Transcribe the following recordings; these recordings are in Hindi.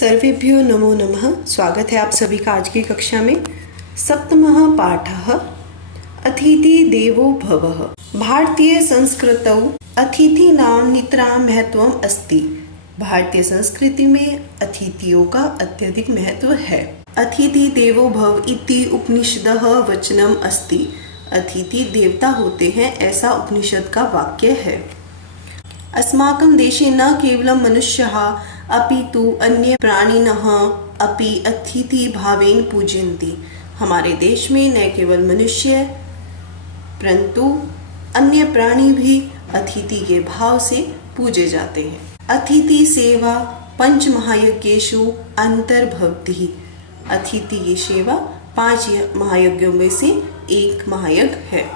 सर्वेभ्यो नमो नमः। स्वागत है आप सभी का आज की कक्षा में। सप्तमः पाठः अतिथि देवो भवः। भारतीय संस्कृतौ अतिथीनां नितरां महत्वम् अस्ति। भारतीय संस्कृति में अतिथियों का अत्यधिक महत्व है। अतिथि देवो भव इति उपनिषदः वचनम् अस्ति। अतिथि देवता होते हैं ऐसा उपनिषद का वाक्य है। अस्माकं देशे न केवलं मनुष्याः अपि तु अन्य प्राणिनः अपि अतिथि भावेन पूजयन्ति। हमारे देश में न केवल मनुष्य परंतु अन्य प्राणी भी अतिथि के भाव से पूजे जाते हैं। अतिथि सेवा पंच महायज्ञेषु अंतर्भवति। अतिथि की सेवा 5 महायज्ञों में से एक महायज्ञ है।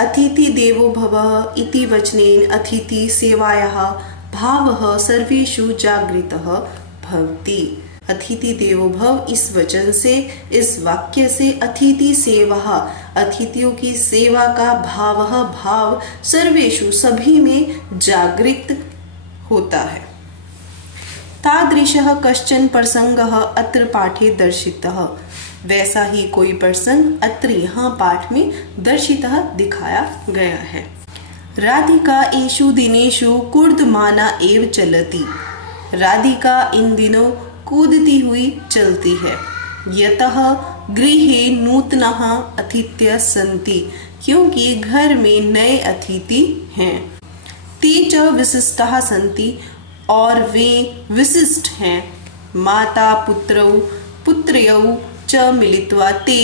अतिथि देवो भवः इति वचनेन अतिथि सेवायाः भावः सर्वेषु जागृतः भवति। अतिथि देवो भव इस वचन से, इस वाक्य से अतिथि सेवा, अतिथियों की सेवा का भाव सर्वेषु सभी में जागृत होता है। तादृशः कश्चन प्रसंगः अत्र पाठे दर्शितः। वैसा ही कोई प्रसंग अत्र यहाँ पाठ में दर्शितः दिखाया गया है। राधिका एषु दिनेषु कूर्दमाना एव चलति। राधिका इन दिनों कूदती हुई चलती है। यतः गृहे नूतनः अतिथयः सन्ति, क्योंकि घर में नए अतिथि हैं। ते च विशिष्टाः सन्ति, और वे विशिष्ट हैं। माता पुत्रौ पुत्र्यौ च मिलित्वा ते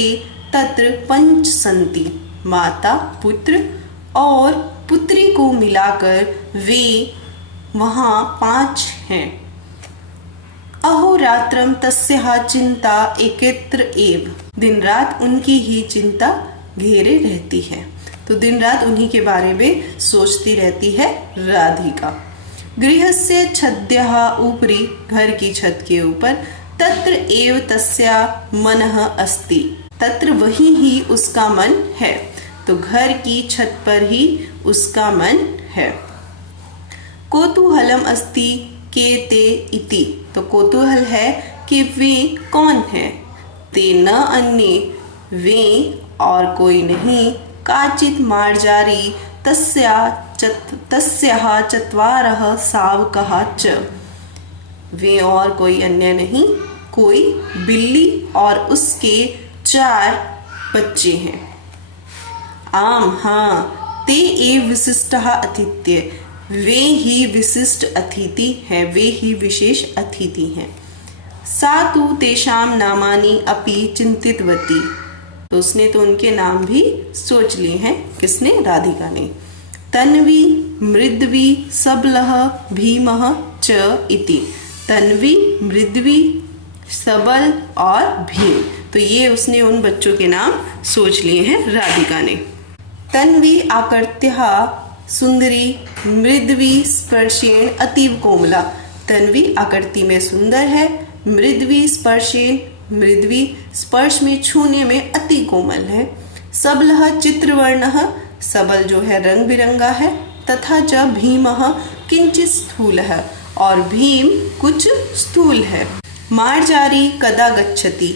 तत्र 5 सन्ति। माता पुत्र और पुत्री को मिलाकर वे वहाँ 5 हैं। अहोरात्रं तस्याः चिंता एकत्र एव। दिन रात उनकी ही चिंता घेरे रहती है। तो दिन रात उन्हीं के बारे में सोचती रहती है राधिका। गृहस्य छद्यः उपरि, घर की छत के ऊपर, तत्र एव तस्याः मनः अस्ति। तत्र वहीं ही उसका मन है। तो घर की छत पर ही उसका मन है। कौतूहलम अस्ति के ते इति। तो कौतूहल है कि वे कौन है। ते न अन्ये, वे और कोई नहीं। काचित् मार्जारी तस्याः चत्वारः शावकाः च। वे और कोई अन्य नहीं, कोई बिल्ली और उसके 4 बच्चे हैं। आम हाँ, ते एव विशिष्टः अतिथ्य। वे ही विशिष्ट अतिथि हैं, वे ही विशेष अतिथि हैं। सा तु तेषां नामानि अपि चिंतितवती। तो उसने तो उनके नाम भी सोच लिए हैं। किसने? राधिका ने। तन्वी, मृद्वी, सबलः, भीमः च इति। तन्वी, मृद्वी, सबल और भीम। तो ये उसने उन बच्चों के नाम सोच लिए हैं राधिका ने। तन्वी आकृत्यः सुंदरी, मृद्वी स्पर्शेण अतीव कोमला। तन्वी आकृति में सुंदर है, मृद्वी स्पर्शेण, मृद्वी स्पर्श में छूने में अति कोमल है। सबलः चित्रवर्णः, सबल जो है रंग बिरंगा है। तथा च भीमः किंचित स्थूलः, और भीम कुछ स्थूल है। मार्जारी कदा गच्छति,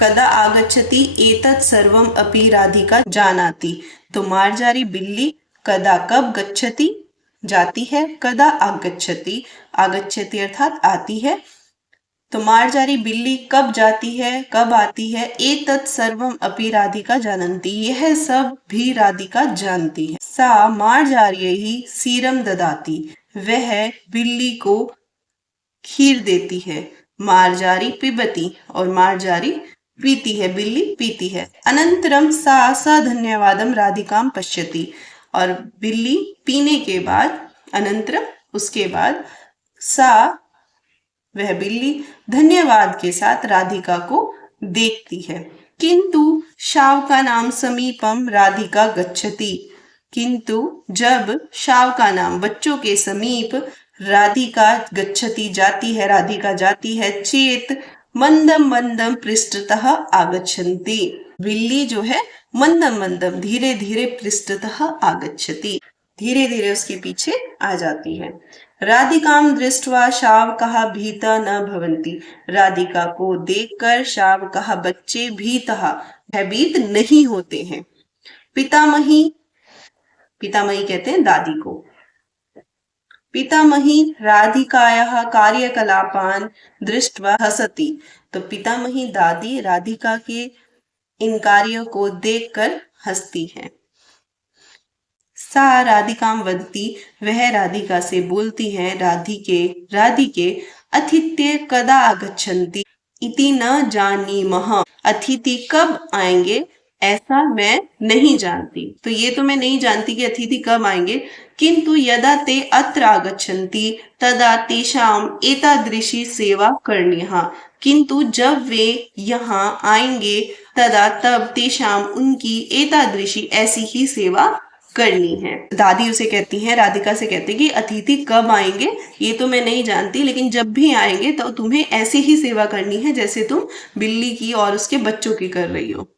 कदा आगच्छति एतत् सर्वम अपि राधिका जानाति। तो मार्जारी बिल्ली कदा कब गच्छति जाती है, कदा आगच्छति, आगच्छति अर्थात आती है। तो मार्जारी बिल्ली कब जाती है, कब आती है। एतत् सर्वम अपि राधिका जानन्ति, यह सब भी राधिका जानती है। सा मार्जार्यै क्षीरं ददाति, वह बिल्ली को खीर देती है। मार्जारी पिबती, और मार्जारी पीती है, बिल्ली पीती है। अनंतरम सा सधन्यवादम राधिकां पश्यति, और बिल्ली पीने के बाद, अनंतरम उसके बाद, सा वह बिल्ली धन्यवाद के साथ राधिका को देखती है। किंतु शावकानां समीपम राधिका गच्छति। किंतु जब शावकानां बच्चों के समीप राधिका गच्छति जाती है, राधिका जाती है, चेत मंदम मंदम पृष्ठतः आगच्छन्ति। बिल्ली जो है मंदम मंदम धीरे धीरे पृष्ठतः आगच्छति, धीरे धीरे उसके पीछे आ जाती है। राधिकां दृष्ट्वा शावकः भीता न भवन्ति। राधिका को देखकर शावकः बच्चे भीतः भयभीत नहीं होते हैं। पितामही, पितामही कहते हैं दादी को। पितामही राधिकायाः कार्यकलापान् दृष्ट्वा हसति। तो पितामही दादी राधिका के इन कार्यों को देखकर हंसती है। सा राधिकां वदति, वह राधिका से बोलती है, राधिके अतिथ्य कदा आगच्छन्ति इति न जानीमः। अतिथि कब आएंगे ऐसा मैं नहीं जानती। तो ये तो मैं नहीं जानती कि अतिथि कब आएंगे, किंतु यदा ते अत्र आगच्छन्ति तदा तेषाम् एतादृशी सेवा करणीयः। किंतु जब वे यहाँ आएंगे तदा तब तेषाम उनकी एतादृशी ऐसी ही सेवा करनी है। दादी उसे कहती हैं, राधिका से कहती है कि अतिथि कब आएंगे ये तो मैं नहीं जानती, लेकिन जब भी आएंगे तो तुम्हें ऐसी ही सेवा करनी है जैसे तुम बिल्ली की और उसके बच्चों की कर रही हो।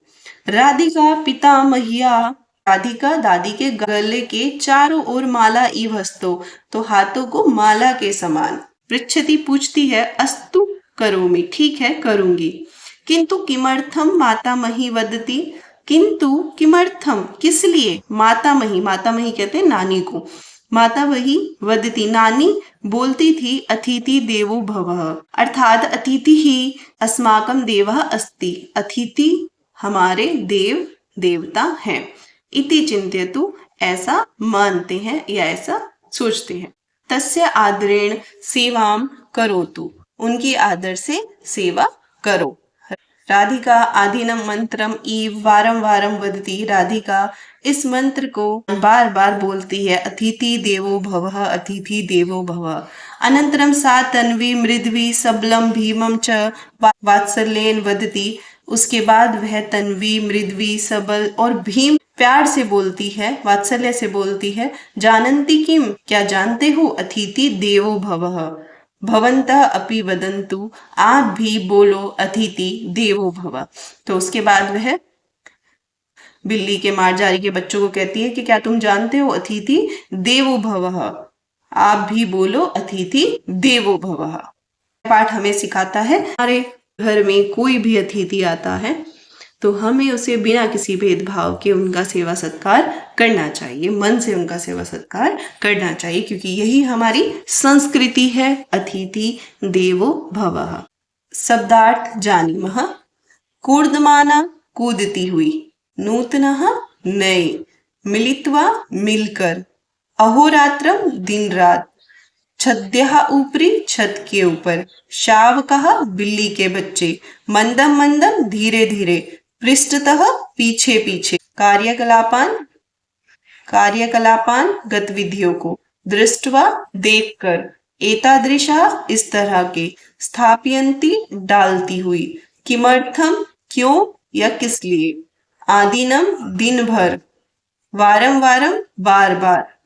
राधिका पितामहिया, राधिका दादी के गले के चारों ओर माला इव हस्तो, तो हाथों को माला के समान। पृच्छति, पूछती है, अस्तु करोमि, ठीक है करूंगी। किंतु किमर्थम मातामही वदति, किंतु किमर्थम, किस लिए। मातामही, मातामही कहते हैं नानी को। मातामही वदति, नानी बोलती थी, अतिथि देवो भवः, अर्थात अतिथि ही अस्माकं देवः अस्ति, अतिथि हमारे देव देवता हैं। इति चिंत्यतु, ऐसा मानते हैं या ऐसा सोचते हैं। तस्य आदरेण सेवां करोतु, उनकी आदर से सेवा करो। राधिका आदिनम मंत्रम इव वारम वारम वदति, राधिका इस मंत्र को बार बार बोलती है, अतिथि देवो भवः, अतिथि देवो भवः। अनंतरम सा तन्वी मृद्वी सबलम भीमम च वात्सल्येन वदति, उसके बाद वह तन्वी मृद्वी सबल और भीम प्यार से बोलती है, वात्सल्य से बोलती है। जानन्ति किम, क्या जानते हो, अतिथि देवो भवः, भवन्तः अपि वदन्तु, आप भी बोलो, अतिथि देवो भव। तो उसके बाद वह बिल्ली के मार्जारी के बच्चों को कहती है कि क्या तुम जानते हो, अतिथि देवो भवः, आप भी बोलो, अतिथि देवो भवः। पाठ हमें सिखाता है, हमारे घर में कोई भी अतिथि आता है तो हमें उसे बिना किसी भेदभाव के उनका सेवा सत्कार करना चाहिए, मन से उनका सेवा सत्कार करना चाहिए, क्योंकि यही हमारी संस्कृति है, अतिथि देवो भवः। शब्दार्थ जानीमः। कूर्दमाना, कूदती हुई। नूतनः, नए। मिलित्वा, मिलकर। अहोरात्रम, दिन रात। छद्यः ऊपरी, छत के ऊपर। शावकः, बिल्ली के बच्चे। मंदम मंदम, धीरे धीरे। पृष्ठतः, पीछे पीछे। कार्यकलापान, कार्यकलापान गतिविधियों को। दृष्ट्वा, देखकर। एतादृशः, इस तरह के। स्थापयन्ति, डालती हुई। किमर्थम, क्यों या किस लिए। आदिनम, दिन भर। वारम वारम, बार बार।